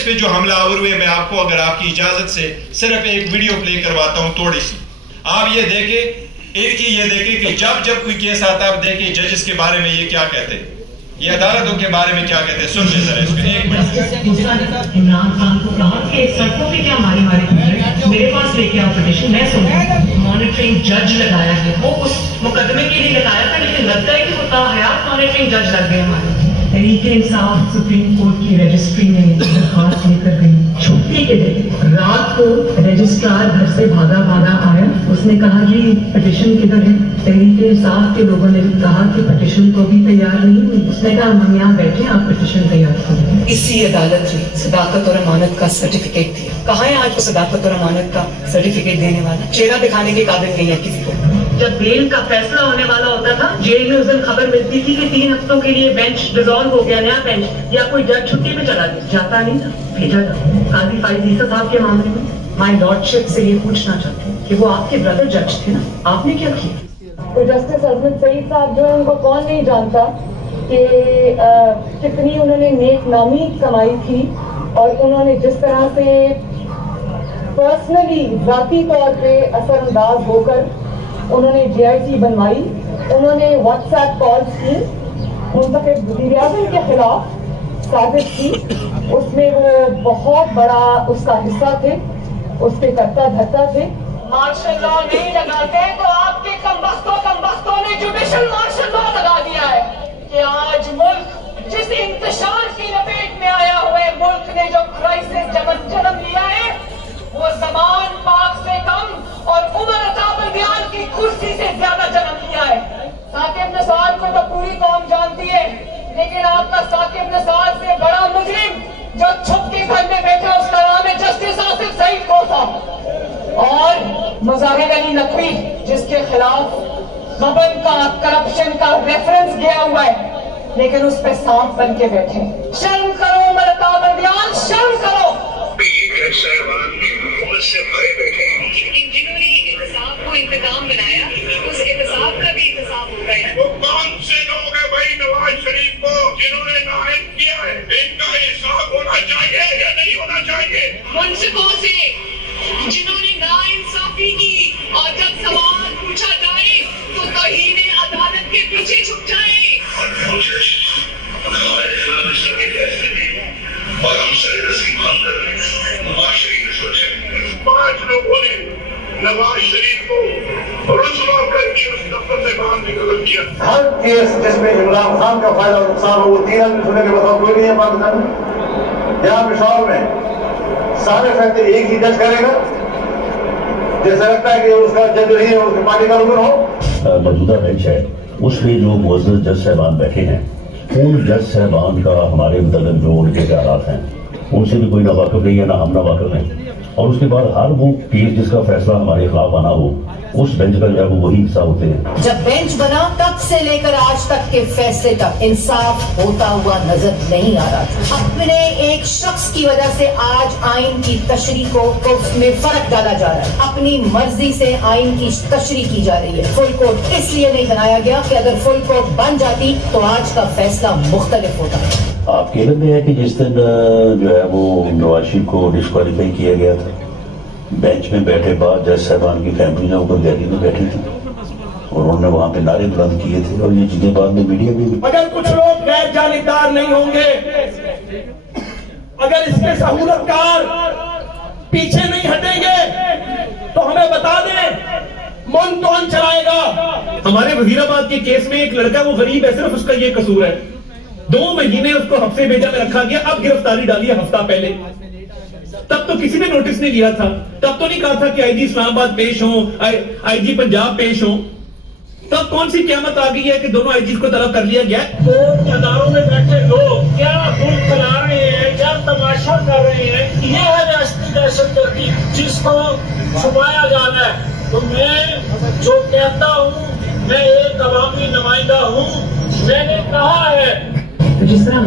اس پہ جو حملہ آور ہوئے، میں آپ کو اگر آپ کی اجازت سے صرف ایک ویڈیو پلے کرواتا ہوں تھوڑی سی. آپ یہ دیکھیں، ایک ہی یہ دیکھیں کہ جب کوئی کیس آتا ہے، آپ دیکھیں ججز کے بارے میں یہ کیا کہتے ہیں، یہ عدالتوں کے بارے میں کیا کہتے ہیں. سن لیں ذرا اس کو ایک منٹ. عمران خان کو کہا کہ سڑکوں پہ کیا مارے کر رہے ہیں، میرے پاس لے کے آؤ پٹیشن. میں سنوں مانیٹرنگ جج لگایا گیا، وہ اس مقدمے کے لیے لگایا تھا، لیکن لگتا ہے کہ وہ تاحیات مانیٹرنگ جج لگ گئے ہمارے. تحریک انصاف سپریم کورٹ کی رجسٹری میں درخواست لے کر گئی. چھٹی کے دن رات کو رجسٹرار گھر سے بھاگا آیا. اس نے کہا کہ پٹیشن کدھر ہے؟ تحریک انصاف کے لوگوں نے کہا کہ پٹیشن کو بھی تیار نہیں ہوئی. اس نے کہا ہم یہاں بیٹھے، آپ پٹیشن تیار کریں. اسی عدالت نے صداقت اور امانت کا سرٹیفکیٹ دیا. کہاں ہے آج وہ صداقت اور امانت کا سرٹیفکیٹ دینے والا؟ چہرہ دکھانے کے قابل نہیں ہے کسی کو. جب بیل کا فیصلہ ہونے والا ہوتا تھا، جیل میں اس دن خبر ملتی تھی کہ 3 ہفتوں کے لیے بینچ ڈیزالو ہو گیا، نیا بینچ، یا کوئی جج چھٹی پہ چلا گیا. جاتا نہیں تھا، بھیجا تھا. قاضی فائز عیسیٰ صاحب کے معاملے میں مائی لارڈ شپ سے یہ پوچھنا چاہتے ہیں کہ وہ آپ کے بردر جج تھے نا، آپ نے کیا کیا؟ تو جسٹس عظمت سعید صاحب جو ہے، ان کو کون نہیں جانتا کہ کتنی انہوں نے نیک نامی کمائی تھی، اور انہوں نے جس طرح سے پرسنلی ذاتی طور پہ اثر انداز ہو کر انہوں نے جے آئی ٹی بنوائی. انہوں نے واٹس ایپ کالز کی، منتخب وزیر اعظم کے خلاف ثابت کی. اس میں وہ بہت بڑا اس کا حصہ تھے، اس پہ کرتا دھرتا تھے. مارشل لا نہیں لگاتے تو آپ کے کمبختوں نے جوڈیشل مارشل لا لگا دیا ہے کہ آج ملک جس انتشار کی لپیٹ میں آیا ہوا ہے، ملک نے جو کرائسس جنم لیا ہے، وہ زمان پاک سے کم اور عمر عطا بندیال کی کرسی سے زیادہ جنم لیا ہے. ثاقب نثار کو تو پوری قوم جانتی ہے، لیکن آپ کا ثاقب نثار سے بڑا مجرم جو چھپ کے گھر میں بیٹھا، اس کا نام ہے جسٹس آصف سعید کوسا. اور مظاہر علی نقوی، جس کے خلاف غبن کا کرپشن کا ریفرنس گیا ہوا ہے، لیکن اس پہ سانپ بن کے بیٹھے. شرم کرو عمر عطا بندیال، شرم کرو. جنہوں نے احتساب کو انتقام بنایا، اس احتساب کا بھی احتساب ہوتا ہے. وہ کون سے لوگ ہیں بھائی نواز شریف کو جنہوں نے نااہل کیا ہے؟ ان کا حساب ہونا چاہیے یا نہیں ہونا چاہیے؟ منصفوں سے جنہوں نے ناانصافی کی، اور جب سوال پوچھا جائے تو توہین عدالت کے پیچھے چھپ جائے. اور ہم سر رسی کام کر رہے ہیں. نواز شریف نے سوچے 5 لوگوں نے نواز شریف کو رسوا کر کے اس دفتر سے باہر نکل کیا. ہر کیس جس میں عمران خان کا فائدہ اور نقصان ہو، وہ 3 آدمی سننے کے بتاؤ کوئی نہیں ہے پاکستان میں. یہاں پشاور میں سارے فیصلے ایک ہی جج کرے گا. جیسا لگتا ہے کہ اس کا جج نہیں ہے، اس کی پارٹی کا رکن ہو. موجودہ بینچ ہے، اس میں جو معزز جج صاحبان بیٹھے ہیں، ان جج صاحبان کا ہمارے متعلق جو ان کے خیالات ہیں، ان سے بھی کوئی نہ واقف نہیں ہے، نہ ہم نہ واقف ہیں. اور اس کے بعد ہر وہ کیس جس کا فیصلہ ہمارے خلاف آنا ہو، اس بینچ کا جو ہے وہی حصہ ہوتے ہیں. جب بینچ بنا تب سے لے کر آج تک کے فیصلے تک انصاف ہوتا ہوا نظر نہیں آ رہا تھا. اپنے ایک شخص کی وجہ سے آج آئین کی تشریح کو میں فرق ڈالا جا رہا ہے. اپنی مرضی سے آئین کی تشریح کی جا رہی ہے. فل کورٹ اس لیے نہیں بنایا گیا کہ اگر فل کورٹ بن جاتی تو آج کا فیصلہ مختلف ہوتا. آپ کے علم میں ہے کہ جس دن جو ہے وہ نواز شریف کو ڈسکوالیفائی کیا گیا تھا، بینچ میں بیٹھے بعد جج صاحبان کی فیملی نے اوپر گیلری میں بیٹھی تھی، اور انہوں نے وہاں پہ نعرے بلند کیے تھے، اور یہ چیزیں بعد میں میڈیا بھی. اگر کچھ لوگ غیر جانبدار نہیں ہوں گے، اگر اس کے سہولت کار پیچھے نہیں ہٹیں گے، تو ہمیں بتا دیں ملک کون چلائے گا. ہمارے وزیر آباد کے کیس میں ایک لڑکا، وہ غریب ہے، صرف اس کا یہ قصور ہے. 2 مہینے اس کو حبسے بھیجا میں رکھا گیا. اب گرفتاری ڈالی ہے ہفتہ پہلے. تب تو کسی نے نوٹس نہیں لیا تھا. تب تو نہیں کہا تھا کہ آئی جی اسلام آباد پیش ہوں، آئی جی پنجاب پیش ہوں. تب کون سی قیامت آ گئی ہے کہ دونوں آئی جیز کو طلب کر لیا گیا؟ اداروں میں بیٹھے لوگ کیا ملک چلا رہے ہیں، کیا تماشا کر رہے ہیں. یہ ہے ریاستی دہشت گردی جس کو چھپایا جانا ہے. تو میں جو کہتا ہوں، میں ایک عوامی نمائندہ ہوں. میں نے کہا ہے جس طرح